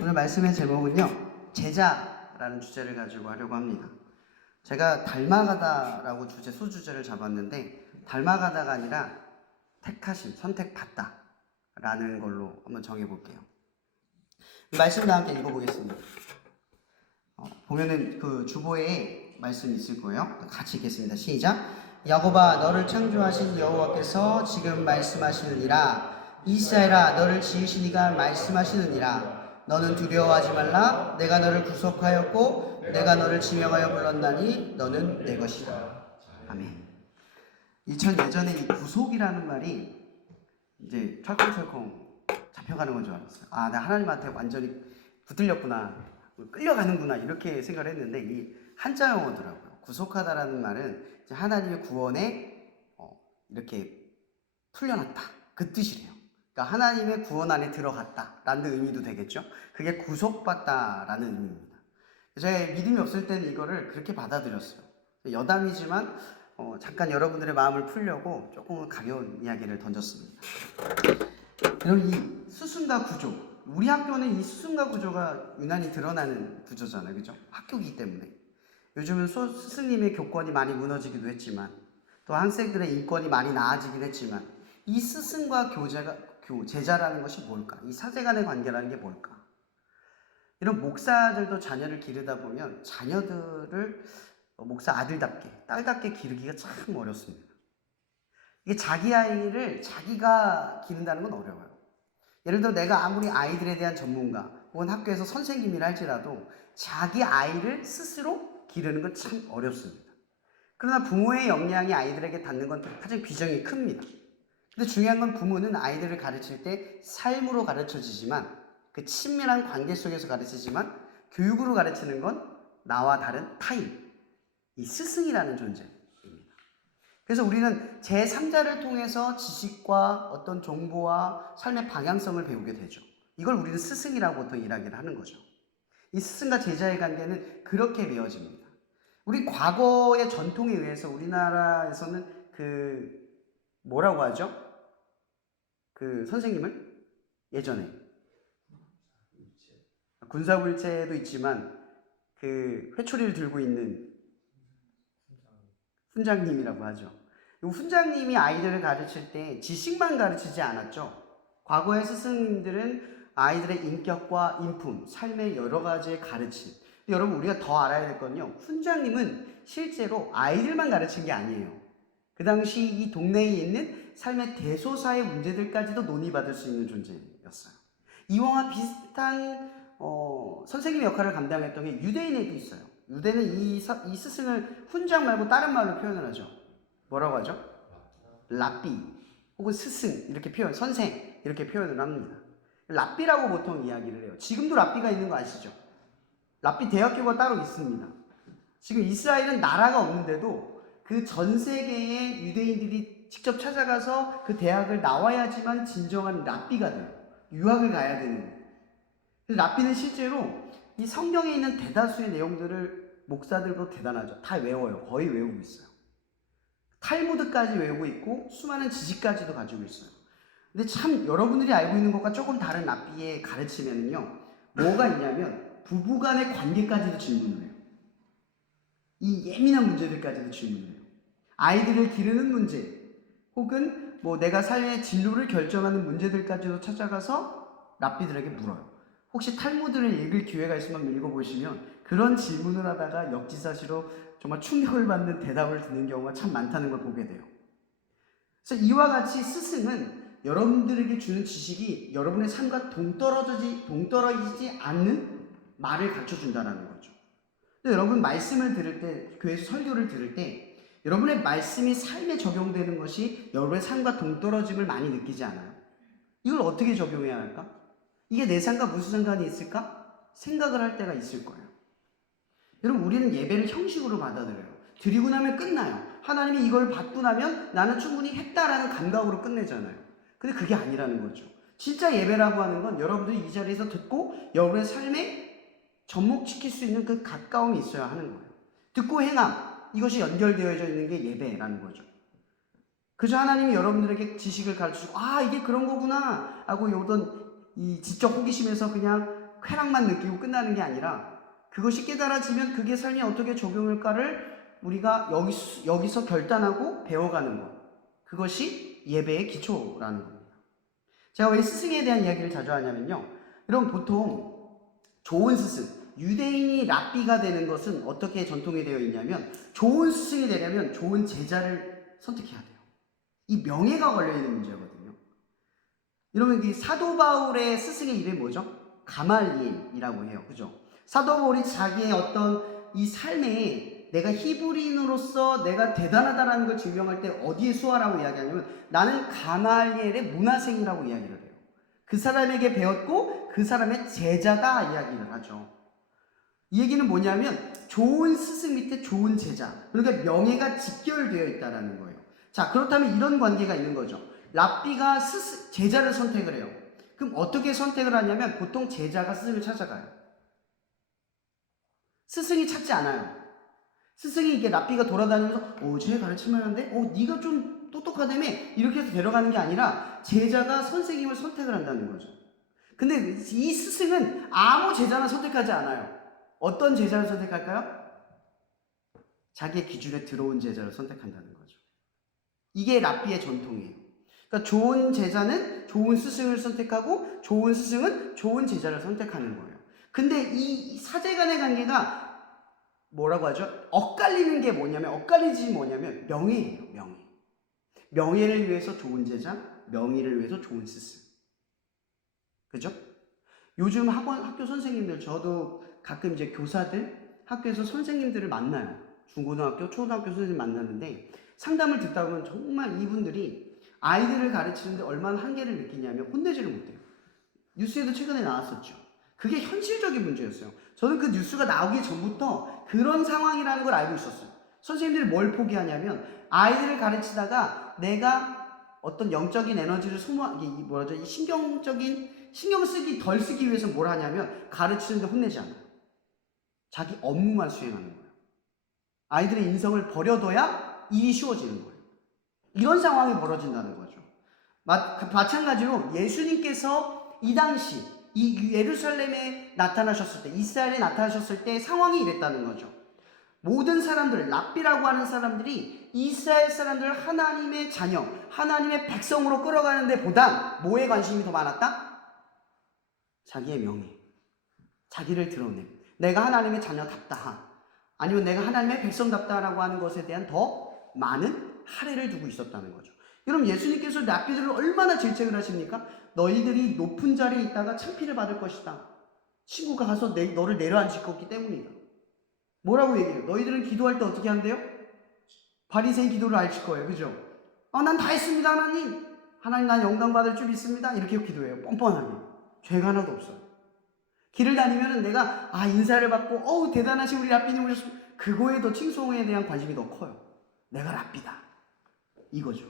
오늘 말씀의 제목은요, 제자라는 주제를 가지고 하려고 합니다. 제가 닮아가다라고 소주제를 잡았는데, 닮아가다가 아니라 택하심, 선택받다 라는 걸로 한번 정해볼게요. 말씀을 함께 읽어보겠습니다. 보면은 그 주보에 말씀이 있을 거예요. 같이 읽겠습니다. 시작. 야곱아, 너를 창조하신 여호와께서 지금 말씀하시느니라. 이스라엘아, 너를 지으신 이가 말씀하시느니라. 너는 두려워하지 말라. 내가 너를 구속하였고 내가 너를 지명하여 불렀나니 너는 내 것이다. 아멘. 전 예전에 이 구속이라는 말이 이제 철컹철컹 잡혀가는 건 줄 알았어요. 아, 나 하나님한테 완전히 붙들렸구나, 끌려가는구나, 이렇게 생각을 했는데 이 한자 용어더라고요. 구속하다라는 말은 이제 하나님의 구원에 이렇게 풀려났다, 그 뜻이래요. 그러니까 하나님의 구원 안에 들어갔다라는 의미도 되겠죠. 그게 구속받다라는 의미입니다. 제가 믿음이 없을 때는 이거를 그렇게 받아들였어요. 여담이지만 잠깐 여러분들의 마음을 풀려고 조금 가벼운 이야기를 던졌습니다. 여러분, 이 스승과 구조, 우리 학교는 이 스승과 구조가 유난히 드러나는 구조잖아요, 그죠? 학교이기 때문에. 요즘은 스승님의 교권이 많이 무너지기도 했지만, 또 학생들의 인권이 많이 나아지긴 했지만, 이 스승과 제자라는 것이 뭘까? 이 사제간의 관계라는 게 뭘까? 이런 목사들도 자녀를 기르다 보면 자녀들을 목사 아들답게, 딸답게 기르기가 참 어렵습니다. 이게 자기 아이를 자기가 기른다는 건 어려워요. 예를 들어 내가 아무리 아이들에 대한 전문가 혹은 학교에서 선생님이라 할지라도 자기 아이를 스스로 기르는 건 참 어렵습니다. 그러나 부모의 역량이 아이들에게 닿는 건 가장 비중이 큽니다. 근데 중요한 건 부모는 아이들을 가르칠 때 삶으로 가르쳐지지만, 그 친밀한 관계 속에서 가르치지만, 교육으로 가르치는 건 나와 다른 타인, 이 스승이라는 존재입니다. 그래서 우리는 제3자를 통해서 지식과 어떤 정보와 삶의 방향성을 배우게 되죠. 이걸 우리는 스승이라고 보통 이야기를 하는 거죠. 이 스승과 제자의 관계는 그렇게 맺어집니다. 우리 과거의 전통에 의해서 우리나라에서는 뭐라고 하죠? 선생님을 예전에 군사불체도 있지만 회초리를 들고 있는 훈장님이라고 하죠. 훈장님이 아이들을 가르칠 때 지식만 가르치지 않았죠. 과거의 스승님들은 아이들의 인격과 인품, 삶의 여러 가지의 가르침. 여러분, 우리가 더 알아야 될 건요, 훈장님은 실제로 아이들만 가르친 게 아니에요. 그 당시 이 동네에 있는 삶의 대소사의 문제들까지도 논의받을 수 있는 존재였어요. 이와 비슷한 선생님의 역할을 감당했던 게 유대인에도 있어요. 유대는 이 스승을 훈장 말고 다른 말로 표현을 하죠. 뭐라고 하죠? 랍비 혹은 스승, 이렇게 선생 이렇게 표현을 합니다. 랍비라고 보통 이야기를 해요. 지금도 랍비가 있는 거 아시죠? 랍비 대학교가 따로 있습니다. 지금 이스라엘은 나라가 없는데도 그 전 세계의 유대인들이 직접 찾아가서 그 대학을 나와야지만 진정한 랍비가 돼요. 유학을 가야 되는. 랍비는 실제로 이 성경에 있는 대다수의 내용들을 목사들도 대단하죠. 다 외워요. 거의 외우고 있어요. 탈무드까지 외우고 있고 수많은 지식까지도 가지고 있어요. 근데 참 여러분들이 알고 있는 것과 조금 다른 랍비의 가르침에는요, 뭐가 있냐면 부부간의 관계까지도 질문을 해요. 이 예민한 문제들까지도 질문을 해요. 아이들을 기르는 문제, 혹은 내가 삶의 진로를 결정하는 문제들까지도 찾아가서 랍비들에게 물어요. 혹시 탈무드를 읽을 기회가 있으면 읽어보시면 그런 질문을 하다가 역지사지로 정말 충격을 받는 대답을 듣는 경우가 참 많다는 걸 보게 돼요. 그래서 이와 같이 스승은 여러분들에게 주는 지식이 여러분의 삶과 동떨어지지 않는 말을 가르쳐준다는 거죠. 근데 여러분, 말씀을 들을 때, 교회에서 설교를 들을 때 여러분의 말씀이 삶에 적용되는 것이 여러분의 삶과 동떨어짐을 많이 느끼지 않아요? 이걸 어떻게 적용해야 할까? 이게 내 삶과 무슨 상관이 있을까? 생각을 할 때가 있을 거예요. 여러분, 우리는 예배를 형식으로 받아들여요. 드리고 나면 끝나요. 하나님이 이걸 받고 나면 나는 충분히 했다라는 감각으로 끝내잖아요. 근데 그게 아니라는 거죠. 진짜 예배라고 하는 건 여러분들이 이 자리에서 듣고 여러분의 삶에 접목시킬 수 있는 그 가까움이 있어야 하는 거예요. 듣고 행함, 이것이 연결되어져 있는 게 예배라는 거죠. 그저 하나님이 여러분들에게 지식을 가르쳐주고 이게 그런 거구나 하고 어떤 이 지적 호기심에서 그냥 쾌락만 느끼고 끝나는 게 아니라 그것이 깨달아지면 그게 삶에 어떻게 적용할까를 우리가 여기서 결단하고 배워가는 것. 그것이 예배의 기초라는 겁니다. 제가 왜 스승에 대한 이야기를 자주 하냐면요. 여러분 보통 좋은 스승, 유대인이 랍비가 되는 것은 어떻게 전통이 되어 있냐면 좋은 스승이 되려면 좋은 제자를 선택해야 돼요. 이 명예가 걸려있는 문제거든요. 여러분 이 사도 바울의 스승의 이름이 뭐죠? 가말리엘이라고 해요. 그죠? 사도 바울이 자기의 어떤 이 삶에 내가 히브리인으로서 내가 대단하다라는 걸 증명할 때 어디에 수하라고 이야기하냐면 나는 가말리엘의 문화생이라고 이야기를 해요. 그 사람에게 배웠고 그 사람의 제자다 이야기를 하죠. 이 얘기는 뭐냐면 좋은 스승 밑에 좋은 제자, 그러니까 명예가 직결되어 있다는 거예요. 자, 그렇다면 이런 관계가 있는 거죠. 랍비가 제자를 선택을 해요. 그럼 어떻게 선택을 하냐면 보통 제자가 스승을 찾아가요. 스승이 찾지 않아요. 스승이 이게 랍비가 돌아다니면서 쟤 가르치면 하는데 네가 좀 똑똑하다며 이렇게 해서 데려가는 게 아니라 제자가 선생님을 선택을 한다는 거죠. 근데 이 스승은 아무 제자나 선택하지 않아요. 어떤 제자를 선택할까요? 자기의 기준에 들어온 제자를 선택한다는 거죠. 이게 랍비의 전통이에요. 그러니까 좋은 제자는 좋은 스승을 선택하고 좋은 스승은 좋은 제자를 선택하는 거예요. 근데 이 사제 간의 관계가 뭐라고 하죠? 엇갈리는 게 뭐냐면 엇갈리지 뭐냐면 명예예요. 명예. 명예를 위해서 좋은 제자, 명예를 위해서 좋은 스승. 그죠? 요즘 학교 선생님들 저도 가끔 이제 교사들 학교에서 선생님들을 만나요. 중고등학교, 초등학교 선생님 만나는데 상담을 듣다 보면 정말 이분들이 아이들을 가르치는데 얼마나 한계를 느끼냐면 혼내지를 못해요. 뉴스에도 최근에 나왔었죠. 그게 현실적인 문제였어요. 저는 그 뉴스가 나오기 전부터 그런 상황이라는 걸 알고 있었어요. 선생님들이 뭘 포기하냐면 아이들을 가르치다가 내가 어떤 영적인 에너지를 이 신경 덜 쓰기 위해서 뭘 하냐면 가르치는데 혼내지 않아요. 자기 업무만 수행하는 거예요. 아이들의 인성을 버려둬야 일이 쉬워지는 거예요. 이런 상황이 벌어진다는 거죠. 마찬가지로 예수님께서 이 당시 이 예루살렘에 나타나셨을 때, 이스라엘에 나타나셨을 때 상황이 이랬다는 거죠. 모든 사람들, 랍비라고 하는 사람들이 이스라엘 사람들을 하나님의 자녀, 하나님의 백성으로 끌어가는 데보다 뭐에 관심이 더 많았다? 자기의 명예, 자기를 드러내. 내가 하나님의 자녀답다. 아니면 내가 하나님의 백성답다라고 하는 것에 대한 더 많은 할애를 두고 있었다는 거죠. 여러분 예수님께서 랍비들을 얼마나 질책을 하십니까? 너희들이 높은 자리에 있다가 창피를 받을 것이다. 친구가 가서 너를 내려앉힐 거기 때문이다. 뭐라고 얘기해요? 너희들은 기도할 때 어떻게 한대요? 바리새인 기도를 알칠 거예요. 그죠? 난 다 했습니다 하나님. 하나님 난 영광 받을 줄 믿습니다. 이렇게 기도해요. 뻔뻔하게. 죄가 하나도 없어요. 길을 다니면 내가 인사를 받고 대단하신 우리 랍비님 오셨습니다. 그거에 더 칭송에 대한 관심이 더 커요. 내가 랍비다. 이거죠.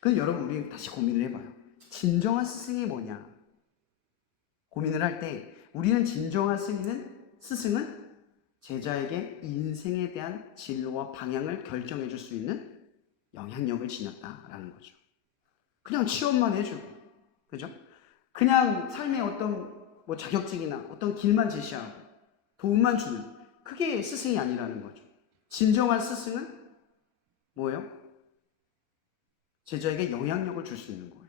그럼 여러분 우리 다시 고민을 해봐요. 진정한 스승이 뭐냐? 고민을 할 때 우리는 진정한 스승은 제자에게 인생에 대한 진로와 방향을 결정해 줄 수 있는 영향력을 지녔다라는 거죠. 그냥 취업만 해주고, 그죠? 그냥 삶의 어떤 자격증이나 어떤 길만 제시하고 도움만 주는 그게 스승이 아니라는 거죠. 진정한 스승은 뭐예요? 제자에게 영향력을 줄 수 있는 거예요.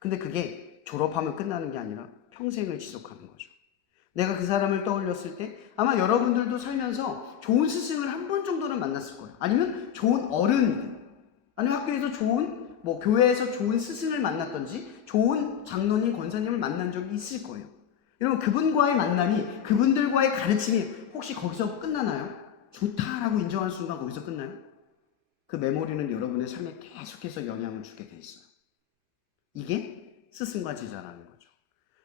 근데 그게 졸업하면 끝나는 게 아니라 평생을 지속하는 거죠. 내가 그 사람을 떠올렸을 때 아마 여러분들도 살면서 좋은 스승을 한 번 정도는 만났을 거예요. 아니면 좋은 어른이든 아니면 학교에서 교회에서 좋은 스승을 만났던지 좋은 장로님, 권사님을 만난 적이 있을 거예요. 여러분 그분과의 만남이 그분들과의 가르침이 혹시 거기서 끝나나요? 좋다라고 인정하는 순간 거기서 끝나요? 그 메모리는 여러분의 삶에 계속해서 영향을 주게 돼 있어요. 이게 스승과 제자라는 거죠.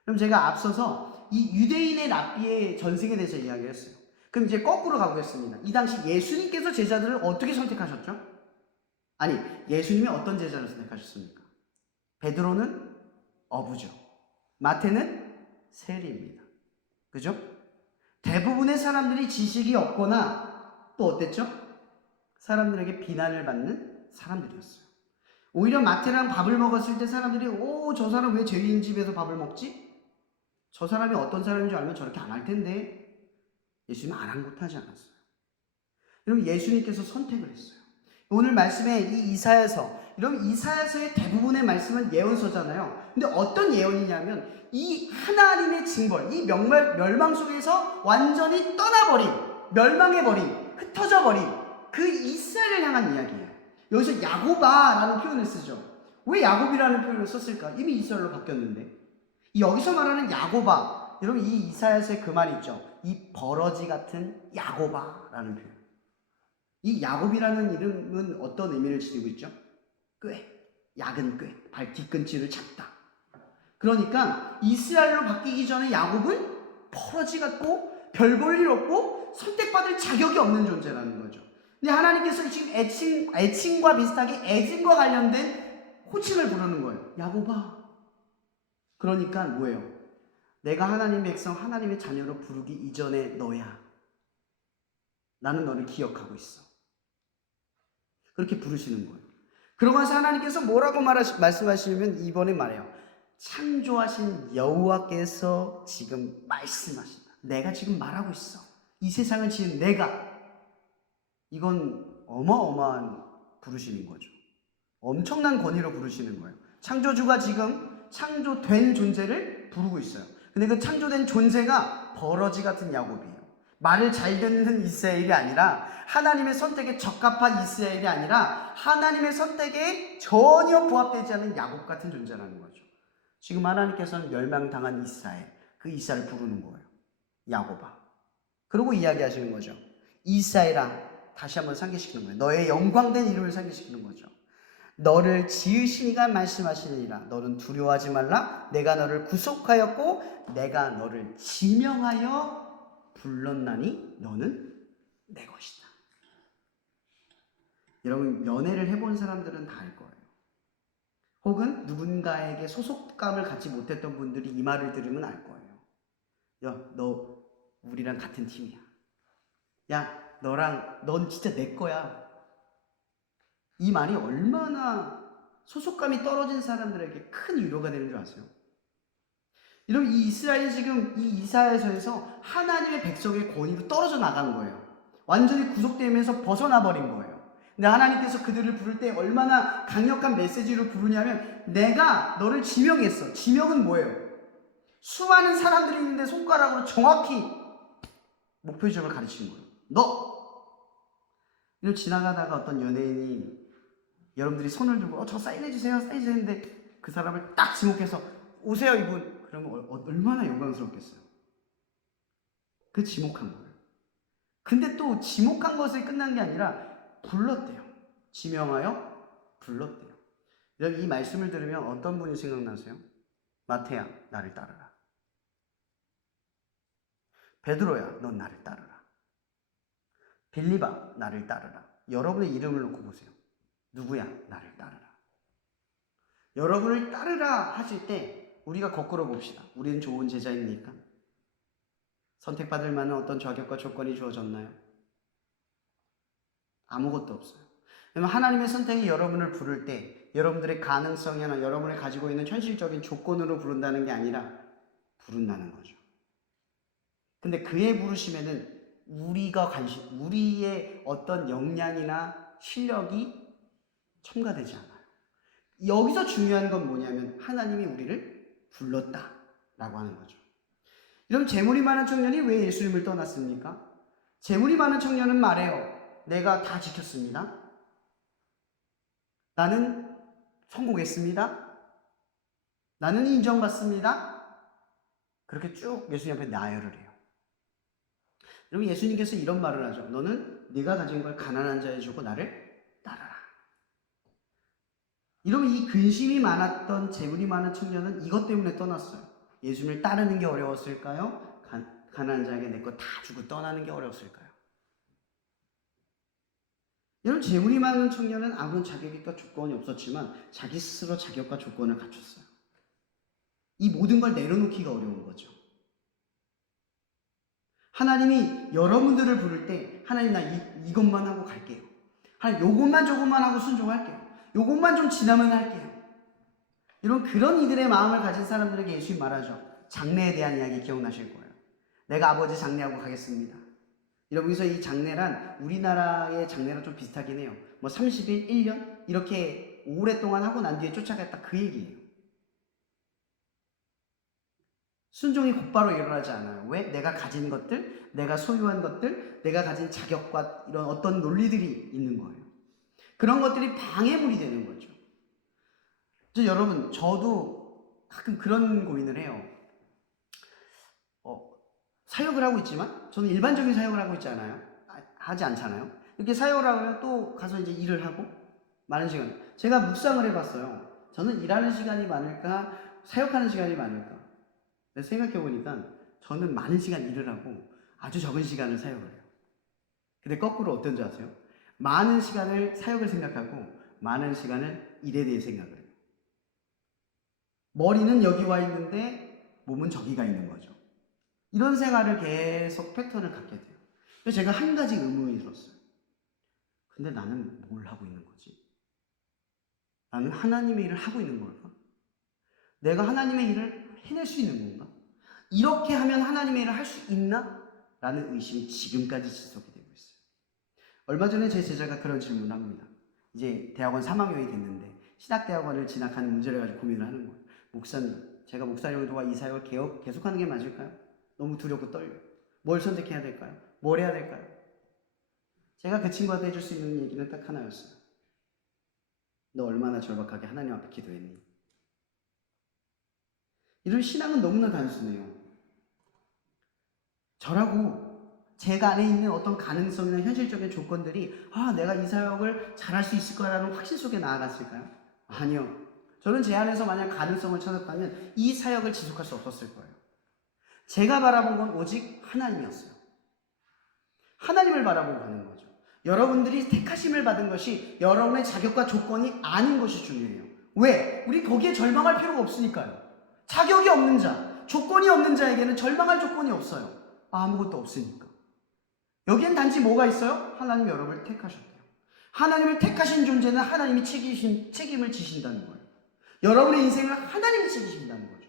그럼 제가 앞서서 이 유대인의 랍비의 전승에 대해서 이야기를 했어요. 그럼 이제 거꾸로 가보겠습니다. 이 당시 예수님께서 제자들을 어떻게 선택하셨죠? 아니, 예수님이 어떤 제자를 선택하셨습니까? 베드로는 어부죠. 마태는 세리입니다. 그죠? 대부분의 사람들이 지식이 없거나 또 어땠죠? 사람들에게 비난을 받는 사람들이었어요. 오히려 마태랑 밥을 먹었을 때 사람들이 저 사람 왜 죄인 집에서 밥을 먹지? 저 사람이 어떤 사람인 줄 알면 저렇게 안 할 텐데 예수님은 아랑곳하지 않았어요. 여러분 예수님께서 선택을 했어요. 오늘 말씀에 이 이사야서, 여러분 이사야서의 대부분의 말씀은 예언서잖아요. 근데 어떤 예언이냐면 이 하나님의 징벌, 이 멸망 속에서 완전히 떠나버린, 멸망해버린, 흩어져버린 그 이스라엘을 향한 이야기예요. 여기서 야곱아라는 표현을 쓰죠. 왜 야곱이라는 표현을 썼을까? 이미 이스라엘로 바뀌었는데. 여기서 말하는 야곱아, 여러분 이 이사야서에 그 말이 있죠. 이 버러지 같은 야곱아라는 표현. 이 야곱이라는 이름은 어떤 의미를 지니고 있죠? 꾀, 약은 꾀, 발 뒤꿈치를 잡다. 그러니까 이스라엘로 바뀌기 전에 야곱은 버러지 같고 별 볼 일 없고 선택받을 자격이 없는 존재라는 거죠. 근데 하나님께서 지금 애칭과 비슷하게 애증과 관련된 호칭을 부르는 거예요. 야곱아. 그러니까 뭐예요? 내가 하나님의 백성, 하나님의 자녀로 부르기 이전에 너야. 나는 너를 기억하고 있어. 그렇게 부르시는 거예요. 그러고 나서 하나님께서 뭐라고 말씀하시냐면 이번에 말해요. 창조하신 여호와께서 지금 말씀하신다. 내가 지금 말하고 있어. 이 세상을 지은 내가. 이건 어마어마한 부르시는 거죠. 엄청난 권위로 부르시는 거예요. 창조주가 지금 창조된 존재를 부르고 있어요. 근데 그 창조된 존재가 버러지 같은 야곱이에요. 말을 잘 듣는 이스라엘이 아니라 하나님의 선택에 적합한 이스라엘이 아니라 하나님의 선택에 전혀 부합되지 않는 야곱 같은 존재라는 거죠. 지금 하나님께서는 멸망당한 이스라엘, 그 이스라엘을 부르는 거예요. 야곱아. 그러고 이야기하시는 거죠. 이스라엘아, 다시 한번 상기시키는 거예요. 너의 영광된 이름을 상기시키는 거죠. 너를 지으시니가 말씀하시니라. 너는 두려워하지 말라. 내가 너를 구속하였고 내가 너를 지명하여 불렀나니 너는 내 것이다. 여러분 연애를 해본 사람들은 다 알 거예요. 혹은 누군가에게 소속감을 갖지 못했던 분들이 이 말을 들으면 알 거예요. 야, 너 우리랑 같은 팀이야. 야, 넌 진짜 내 거야. 이 말이 얼마나 소속감이 떨어진 사람들에게 큰 위로가 되는 줄 아세요? 여러분 이 이스라엘이 지금 이 이사야서에서 하나님의 백성의 권위로 떨어져 나간 거예요. 완전히 구속되면서 벗어나 버린 거예요. 근데 하나님께서 그들을 부를 때 얼마나 강력한 메시지로 부르냐면 내가 너를 지명했어. 지명은 뭐예요? 수많은 사람들이 있는데 손가락으로 정확히 목표 지점을 가르치는 거예요. 너! 이런 지나가다가 어떤 연예인이 여러분들이 손을 들고 저 사인해주세요 했는데 그 사람을 딱 지목해서 오세요 이분. 그러면 얼마나 영광스럽겠어요. 그 지목한 거예요. 근데 또 지목한 것에 끝난 게 아니라 불렀대요. 지명하여 불렀대요. 여러분 이 말씀을 들으면 어떤 분이 생각나세요? 마태야 나를 따르라. 베드로야 넌 나를 따르라. 빌립아 나를 따르라. 여러분의 이름을 놓고 보세요. 누구야? 나를 따르라. 여러분을 따르라 하실 때 우리가 거꾸로 봅시다. 우리는 좋은 제자입니까? 선택받을 만한 어떤 자격과 조건이 주어졌나요? 아무것도 없어요. 하나님의 선택이 여러분을 부를 때 여러분들의 가능성이나 여러분이 가지고 있는 현실적인 조건으로 부른다는 게 아니라 부른다는 거죠. 근데 그의 부르심에는 우리의 어떤 역량이나 실력이 첨가되지 않아요. 여기서 중요한 건 뭐냐면 하나님이 우리를 불렀다라고 하는 거죠. 여러분 재물이 많은 청년이 왜 예수님을 떠났습니까? 재물이 많은 청년은 말해요. 내가 다 지켰습니다. 나는 성공했습니다. 나는 인정받습니다. 그렇게 쭉 예수님 앞에 나열을 해요. 여러분 예수님께서 이런 말을 하죠. 너는 네가 가진 걸 가난한 자에 주고 나를 따르라. 이러면 이 근심이 많았던 재물이 많은 청년은 이것 때문에 떠났어요. 예수님을 따르는 게 어려웠을까요? 가난한 자에게 내 거 다 주고 떠나는 게 어려웠을까요? 여러분 재물이 많은 청년은 아무런 자격과 조건이 없었지만 자기 스스로 자격과 조건을 갖췄어요. 이 모든 걸 내려놓기가 어려운 거죠. 하나님이 여러분들을 부를 때 하나님 나 이것만 하고 갈게요. 하나님 요것만 조금만 하고 순종할게요. 요것만 좀 지나면 할게요. 이런 그런 이들의 마음을 가진 사람들에게 예수님 말하죠. 장례에 대한 이야기 기억나실 거예요. 내가 아버지 장례하고 가겠습니다. 여기서 이 장례란 우리나라의 장례랑 좀 비슷하긴 해요. 뭐 30일, 1년 이렇게 오랫동안 하고 난 뒤에 쫓아갔다 그 얘기예요. 순종이 곧바로 일어나지 않아요. 왜? 내가 가진 것들, 내가 소유한 것들, 내가 가진 자격과 이런 어떤 논리들이 있는 거예요. 그런 것들이 방해물이 되는 거죠. 여러분, 저도 가끔 그런 고민을 해요. 사역을 하고 있지만 저는 일반적인 사역을 하고 있지 않아요. 하지 않잖아요. 이렇게 사역을 하면 또 가서 이제 일을 하고 많은 시간. 제가 묵상을 해봤어요. 저는 일하는 시간이 많을까, 사역하는 시간이 많을까. 생각해 보니까 저는 많은 시간 일을 하고 아주 적은 시간을 사역을 해요. 근데 거꾸로 어떤지 아세요? 많은 시간을 사역을 생각하고 많은 시간을 일에 대해 생각을 해요. 머리는 여기 와 있는데 몸은 저기가 있는 거죠. 이런 생활을 계속 패턴을 갖게 돼요. 그래서 제가 한 가지 의문이 들었어요. 근데 나는 뭘 하고 있는 거지? 나는 하나님의 일을 하고 있는 걸까? 내가 하나님의 일을 해낼 수 있는 건가? 이렇게 하면 하나님의 일을 할 수 있나? 라는 의심이 지금까지 지속이 되고 있어요. 얼마 전에 제 제자가 그런 질문을 합니다. 이제 대학원 3학년이 됐는데 신학대학원을 진학하는 문제를 가지고 고민을 하는 거예요. 목사님, 제가 목사님을 도와 이 사역을 계속하는 게 맞을까요? 너무 두렵고 떨려요. 뭘 선택해야 될까요? 뭘 해야 될까요? 제가 그 친구한테 해줄 수 있는 얘기는 딱 하나였어요. 너 얼마나 절박하게 하나님 앞에 기도했니? 이런 신앙은 너무나 단순해요. 저라고 제가 안에 있는 어떤 가능성이나 현실적인 조건들이 내가 이 사역을 잘할 수 있을 거라는 확신 속에 나아갔을까요? 아니요. 저는 제 안에서 만약 가능성을 찾았다면 이 사역을 지속할 수 없었을 거예요. 제가 바라본 건 오직 하나님이었어요. 하나님을 바라보고 가는 거죠. 여러분들이 택하심을 받은 것이 여러분의 자격과 조건이 아닌 것이 중요해요. 왜? 우리 거기에 절망할 필요가 없으니까요. 자격이 없는 자, 조건이 없는 자에게는 절망할 조건이 없어요. 아무것도 없으니까. 여기엔 단지 뭐가 있어요? 하나님이 여러분을 택하셨대요. 하나님을 택하신 존재는 하나님이 책임을 지신다는 거예요. 여러분의 인생을 하나님이 책임진다는 거죠.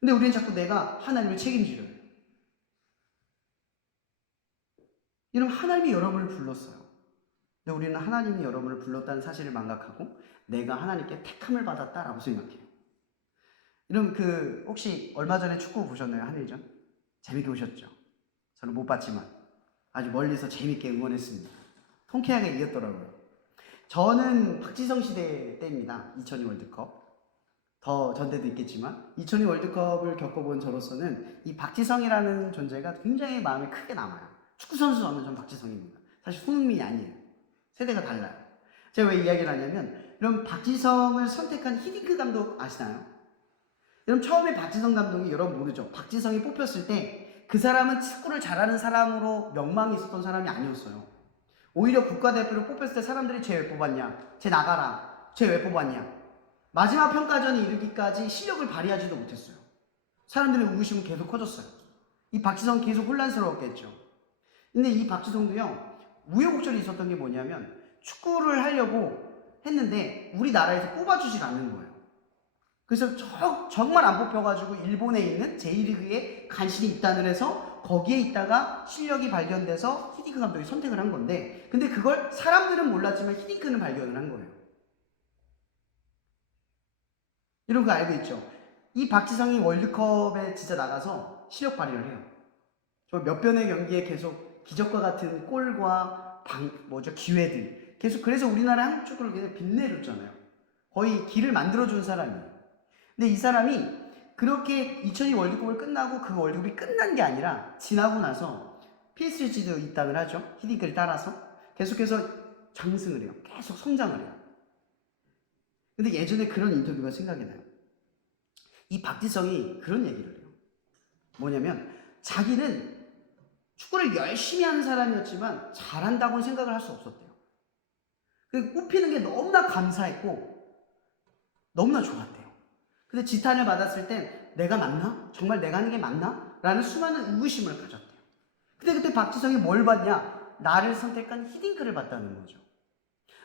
근데 우리는 자꾸 내가 하나님을 책임지려 해요. 이러면 하나님이 여러분을 불렀어요. 근데 우리는 하나님이 여러분을 불렀다는 사실을 망각하고 내가 하나님께 택함을 받았다라고 생각해요. 이러면 혹시 얼마 전에 축구 보셨나요? 한일전? 재밌게 보셨죠? 저는 못 봤지만 아주 멀리서 재밌게 응원했습니다. 통쾌하게 이겼더라고요. 저는 박지성 시대 때입니다. 2002 월드컵. 더 전대도 있겠지만 2002 월드컵을 겪어본 저로서는 이 박지성이라는 존재가 굉장히 마음에 크게 남아요. 축구선수 하면 전 박지성입니다. 사실 손흥민이 아니에요. 세대가 달라요. 제가 왜 이야기를 하냐면 여러분 박지성을 선택한 히딩크 감독 아시나요? 여러분 처음에 박지성 감독이 여러분 모르죠? 박지성이 뽑혔을 때 그 사람은 축구를 잘하는 사람으로 명망이 있었던 사람이 아니었어요. 오히려 국가대표로 뽑혔을 때 사람들이 쟤 왜 뽑았냐? 쟤 나가라. 쟤 왜 뽑았냐? 마지막 평가전에 이르기까지 실력을 발휘하지도 못했어요. 사람들의 의구심은 계속 커졌어요. 이 박지성 계속 혼란스러웠겠죠. 근데 이 박지성도요, 우여곡절이 있었던 게 뭐냐면 축구를 하려고 했는데 우리나라에서 뽑아주질 않는 거예요. 그래서 정말 안 뽑혀가지고 일본에 있는 J리그에 간신히 입단을 해서 거기에 있다가 실력이 발견돼서 히딩크 감독이 선택을 한 건데 근데 그걸 사람들은 몰랐지만 히딩크는 발견을 한 거예요. 이런 거 알고 있죠? 이 박지성이 월드컵에 진짜 나가서 실력 발휘를 해요. 저 몇 번의 경기에 계속 기적과 같은 골과 기회들 계속 그래서 우리나라 한국 축구를 계속 빛내줬잖아요. 거의 길을 만들어준 사람이에요. 근데 이 사람이 그렇게 2002 월드컵을 끝나고 그 월드컵이 끝난 게 아니라 지나고 나서 PSG도 입단을 하죠. 히딩크를 따라서 계속해서 장승을 해요. 계속 성장을 해요. 근데 예전에 그런 인터뷰가 생각이 나요. 이 박지성이 그런 얘기를 해요. 뭐냐면 자기는 축구를 열심히 하는 사람이었지만 잘한다고는 생각을 할 수 없었대요. 뽑히는 게 너무나 감사했고 너무나 좋았대요. 근데 지탄을 받았을 땐 내가 맞나? 정말 내가 하는 게 맞나? 라는 수많은 의구심을 가졌대요. 근데 그때 박지성이 뭘 봤냐? 나를 선택한 히딩크를 봤다는 거죠.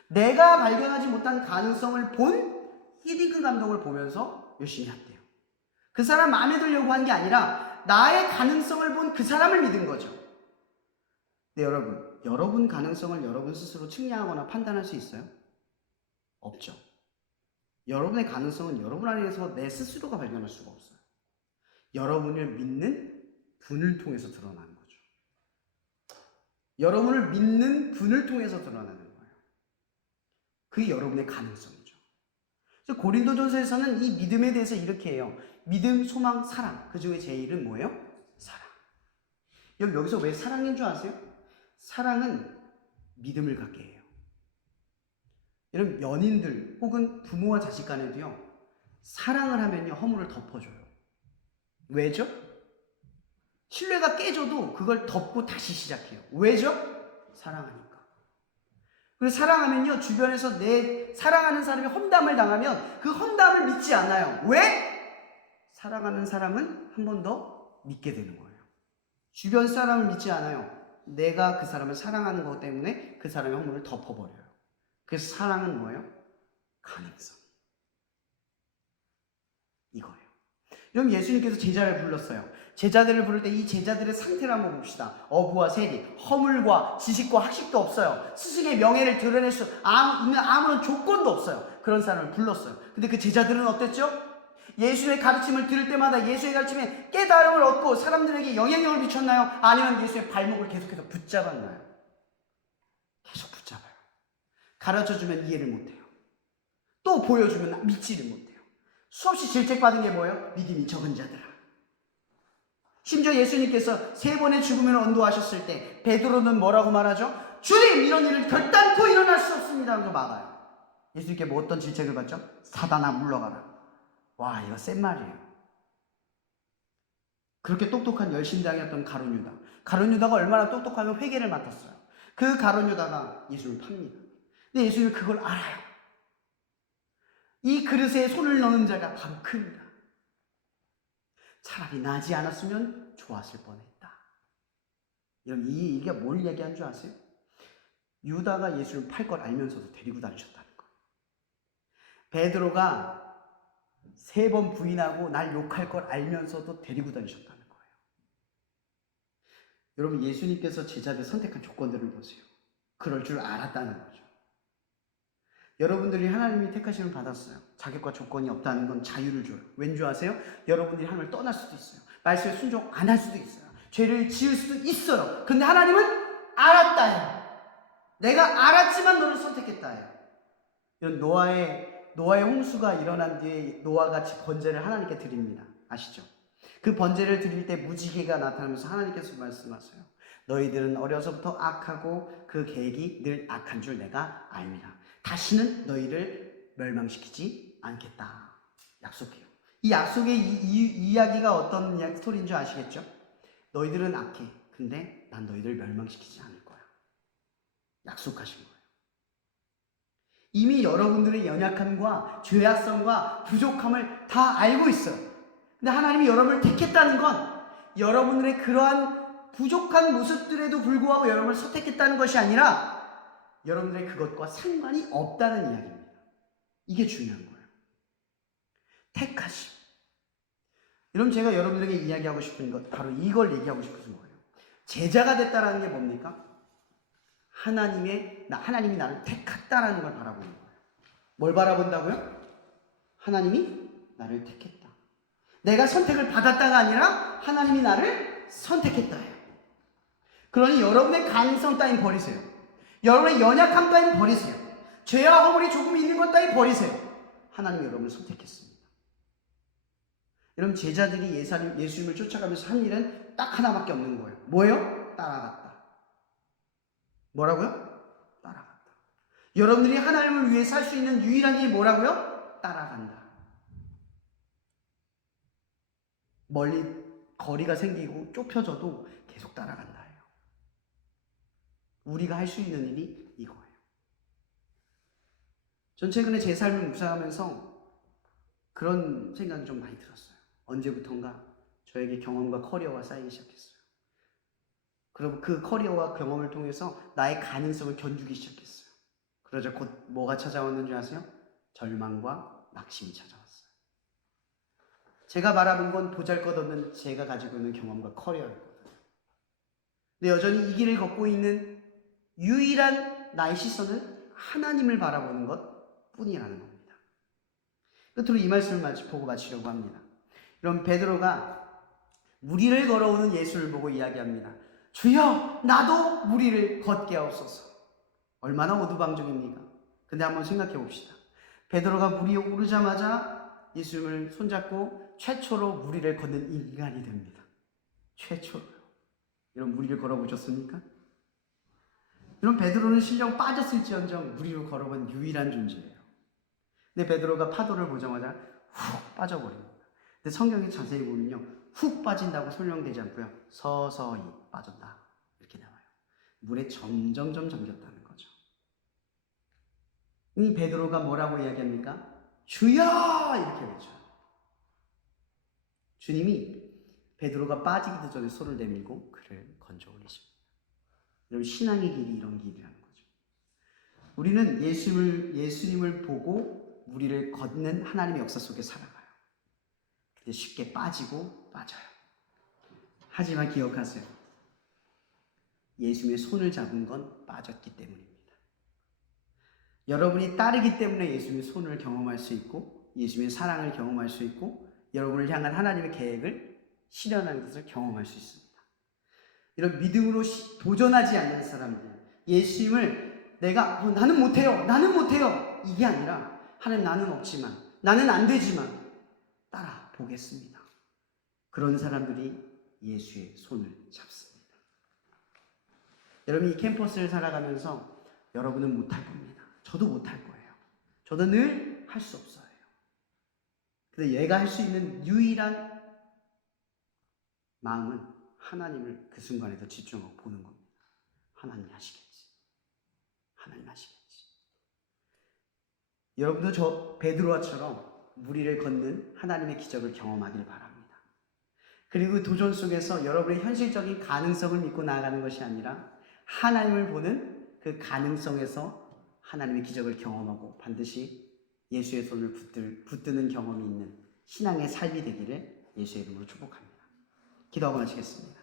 내가 발견하지 못한 가능성을 본 히딩크 감독을 보면서 열심히 했대요. 그 사람 마음에 들려고 한 게 아니라 나의 가능성을 본 그 사람을 믿은 거죠. 네, 여러분 가능성을 여러분 스스로 측량하거나 판단할 수 있어요? 없죠. 여러분의 가능성은 여러분 안에서 내 스스로가 발견할 수가 없어요. 여러분을 믿는 분을 통해서 드러나는 거죠. 여러분을 믿는 분을 통해서 드러나는 거예요. 그게 여러분의 가능성이죠. 그래서 고린도전서에서는 이 믿음에 대해서 이렇게 해요. 믿음, 소망, 사랑. 그 중에 제일은 뭐예요? 사랑. 여기서 왜 사랑인 줄 아세요? 사랑은 믿음을 갖게 해요. 여러분, 연인들 혹은 부모와 자식 간에도요, 사랑을 하면요, 허물을 덮어줘요. 왜죠? 신뢰가 깨져도 그걸 덮고 다시 시작해요. 왜죠? 사랑하니까. 그래서 사랑하면요, 주변에서 내 사랑하는 사람이 험담을 당하면 그 험담을 믿지 않아요. 왜? 사랑하는 사람은 한 번 더 믿게 되는 거예요. 주변 사람을 믿지 않아요. 내가 그 사람을 사랑하는 것 때문에 그 사람의 허물을 덮어버려요. 그래서 사랑은 뭐예요? 가능성. 이거예요. 여러분, 예수님께서 제자를 불렀어요. 제자들을 부를 때 이 제자들의 상태를 한번 봅시다. 어부와 세리, 허물과 지식과 학식도 없어요. 스승의 명예를 드러낼 수 있는 아무런 조건도 없어요. 그런 사람을 불렀어요. 근데 그 제자들은 어땠죠? 예수의 가르침을 들을 때마다 예수의 가르침에 깨달음을 얻고 사람들에게 영향력을 미쳤나요? 아니면 예수의 발목을 계속해서 붙잡았나요? 계속 붙잡아요. 가르쳐주면 이해를 못해요. 또 보여주면 믿지를 못해요. 수없이 질책받은 게 뭐예요? 믿음이 적은 자들아. 심지어 예수님께서 3번의 죽음을 언도하셨을 때 베드로는 뭐라고 말하죠? 주님, 이런 일을 결단코 일어날 수 없습니다 하면서 막아요. 예수님께 뭐 어떤 질책을 받죠? 사단아 물러가라. 와, 이거 센 말이에요. 그렇게 똑똑한 열심당이었던 가룟유다. 가룟유다가 얼마나 똑똑하면 회개를 맡았어요. 그 가룟유다가 예수를 팝니다. 근데 예수님은 그걸 알아요. 이 그릇에 손을 넣는 자가 바로 그입니다. 차라리 나지 않았으면 좋았을 뻔했다. 여러분, 이게 뭘 얘기한 줄 아세요? 유다가 예수를 팔 걸 알면서도 데리고 다니셨다는 거예요. 베드로가 3번 부인하고 날 욕할 걸 알면서도 데리고 다니셨다는 거예요. 여러분, 예수님께서 제자들 선택한 조건들을 보세요. 그럴 줄 알았다는 거죠. 여러분들이 하나님이 택하심을 받았어요. 자격과 조건이 없다는 건 자유를 줘요. 왠 줄 아세요? 여러분들이 하나님을 떠날 수도 있어요. 말씀에 순종 안 할 수도 있어요. 죄를 지을 수도 있어요. 근데 하나님은 알았다예요. 내가 알았지만 너를 선택했다예요. 이런 노아의 홍수가 일어난 뒤에 노아가 번제를 하나님께 드립니다. 아시죠? 그 번제를 드릴 때 무지개가 나타나면서 하나님께서 말씀하세요. 너희들은 어려서부터 악하고 그 계획이 늘 악한 줄 내가 알미라. 다시는 너희를 멸망시키지 않겠다. 약속해요. 이 약속의 이야기가 어떤 스토리인 줄 아시겠죠? 너희들은 악해. 근데 난 너희들 멸망시키지 않을 거야. 약속하신 거예요. 이미 여러분들의 연약함과 죄악성과 부족함을 다 알고 있어요. 근데 하나님이 여러분을 택했다는 건 여러분들의 그러한 부족한 모습들에도 불구하고 여러분을 선택했다는 것이 아니라 여러분들의 그것과 상관이 없다는 이야기입니다. 이게 중요한 거예요. 택하심. 여러분, 제가 여러분들에게 이야기하고 싶은 것, 바로 이걸 얘기하고 싶은 거예요. 제자가 됐다라는 게 뭡니까? 하나님이 나를 택했다라는 걸 바라보는 거예요. 뭘 바라본다고요? 하나님이 나를 택했다. 내가 선택을 받았다가 아니라 하나님이 나를 선택했다예요. 그러니 여러분의 가능성 따윈 버리세요. 여러분의 연약함 따윈 버리세요. 죄와 허물이 조금 있는 것 따윈 버리세요. 하나님이 여러분을 선택했습니다. 여러분, 제자들이 예수님을 쫓아가면서 한 일은 딱 하나밖에 없는 거예요. 뭐예요? 따라갔다. 뭐라고요? 따라간다. 여러분들이 하나님을 위해 살 수 있는 유일한 일이 뭐라고요? 따라간다. 멀리 거리가 생기고 좁혀져도 계속 따라간다 해요. 우리가 할 수 있는 일이 이거예요. 전 최근에 제 삶을 묵상하면서 그런 생각이 좀 많이 들었어요. 언제부턴가 저에게 경험과 커리어가 쌓이기 시작했어요. 그리고 그 커리어와 경험을 통해서 나의 가능성을 견주기 시작했어요. 그러자 곧 뭐가 찾아왔는지 아세요? 절망과 낙심이 찾아왔어요. 제가 바라본 건 보잘것없는 제가 가지고 있는 경험과 커리어였거든요. 근데 여전히 이 길을 걷고 있는 유일한 나의 시선은 하나님을 바라보는 것 뿐이라는 겁니다. 끝으로 이 말씀을 보고 마치려고 합니다. 그럼 베드로가 무리를 걸어오는 예수를 보고 이야기합니다. 주여, 나도 무리를 걷게 하옵소서. 얼마나 오두방정입니까? 근데 한번 생각해 봅시다. 베드로가 무리에 오르자마자 예수님을 손잡고 최초로 무리를 걷는 인간이 됩니다. 최초로요. 이런 무리를 걸어보셨습니까? 이런 베드로는 실력 빠졌을지언정 무리로 걸어본 유일한 존재예요. 근데 베드로가 파도를 보자마자 훅 빠져버립니다. 근데 성경이 자세히 보면요, 훅 빠진다고 설명되지 않고요, 서서히 빠졌다 이렇게 나와요. 물에 점점점 잠겼다는 거죠. 이 베드로가 뭐라고 이야기합니까? 주여! 이렇게 외쳐요. 주님이 베드로가 빠지기도 전에 손을 내밀고 그를 건져 올리십니다. 여러분, 신앙의 길이 이런 길이라는 거죠. 우리는 예수님을 보고 우리를 걷는 하나님의 역사 속에 살아가요. 근데 쉽게 빠지고 빠져요. 하지만 기억하세요. 예수님의 손을 잡은 건 빠졌기 때문입니다. 여러분이 따르기 때문에 예수님의 손을 경험할 수 있고, 예수님의 사랑을 경험할 수 있고, 여러분을 향한 하나님의 계획을 실현하는 것을 경험할 수 있습니다. 이런 믿음으로 도전하지 않는 사람들, 예수님을 내가 나는 못해요 이게 아니라, 하나님 나는 없지만, 나는 안 되지만 따라 보겠습니다. 그런 사람들이 예수의 손을 잡습니다. 여러분, 이 캠퍼스를 살아가면서 여러분은 못할 겁니다. 저도 못할 거예요. 저도 늘 할 수 없어요. 근데 얘가 할 수 있는 유일한 마음은 하나님을 그 순간에도 집중하고 보는 겁니다. 하나님이 하시겠지. 하나님 하시겠지. 여러분도 저 베드로와처럼 무리를 걷는 하나님의 기적을 경험하길 바랍니다. 그리고 도전 속에서 여러분의 현실적인 가능성을 믿고 나아가는 것이 아니라 하나님을 보는 그 가능성에서 하나님의 기적을 경험하고 반드시 예수의 손을 붙드는 경험이 있는 신앙의 삶이 되기를 예수의 이름으로 축복합니다. 기도하고 마치겠습니다.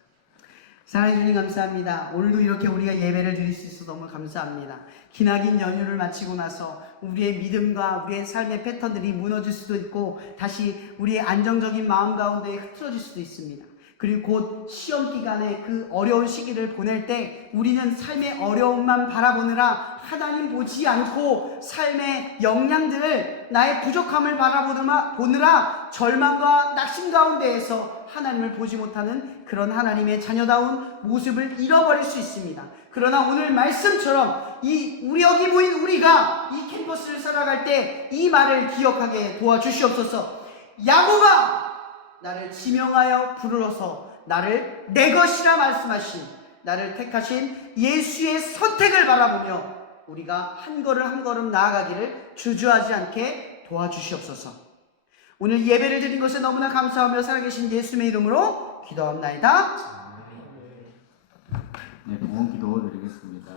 사랑해 주님 감사합니다. 오늘도 이렇게 우리가 예배를 드릴 수 있어서 너무 감사합니다. 기나긴 연휴를 마치고 나서 우리의 믿음과 우리의 삶의 패턴들이 무너질 수도 있고 다시 우리의 안정적인 마음 가운데 흐트러질 수도 있습니다. 그리고 곧 시험 기간에 그 어려운 시기를 보낼 때 우리는 삶의 어려움만 바라보느라 하나님 보지 않고 삶의 역량들을, 나의 부족함을 바라보느라 절망과 낙심 가운데에서 하나님을 보지 못하는 그런 하나님의 자녀다운 모습을 잃어버릴 수 있습니다. 그러나 오늘 말씀처럼 우리 여기 모인 우리가 이 캠퍼스를 살아갈 때 이 말을 기억하게 도와주시옵소서. 야곱아, 나를 지명하여 부르러서 나를 내 것이라 말씀하신, 나를 택하신 예수의 선택을 바라보며 우리가 한 걸음 한 걸음 나아가기를 주저하지 않게 도와주시옵소서. 오늘 예배를 드린 것에 너무나 감사하며 살아계신 예수님의 이름으로 기도합나이다. 네, 봉헌 기도 드리겠습니다.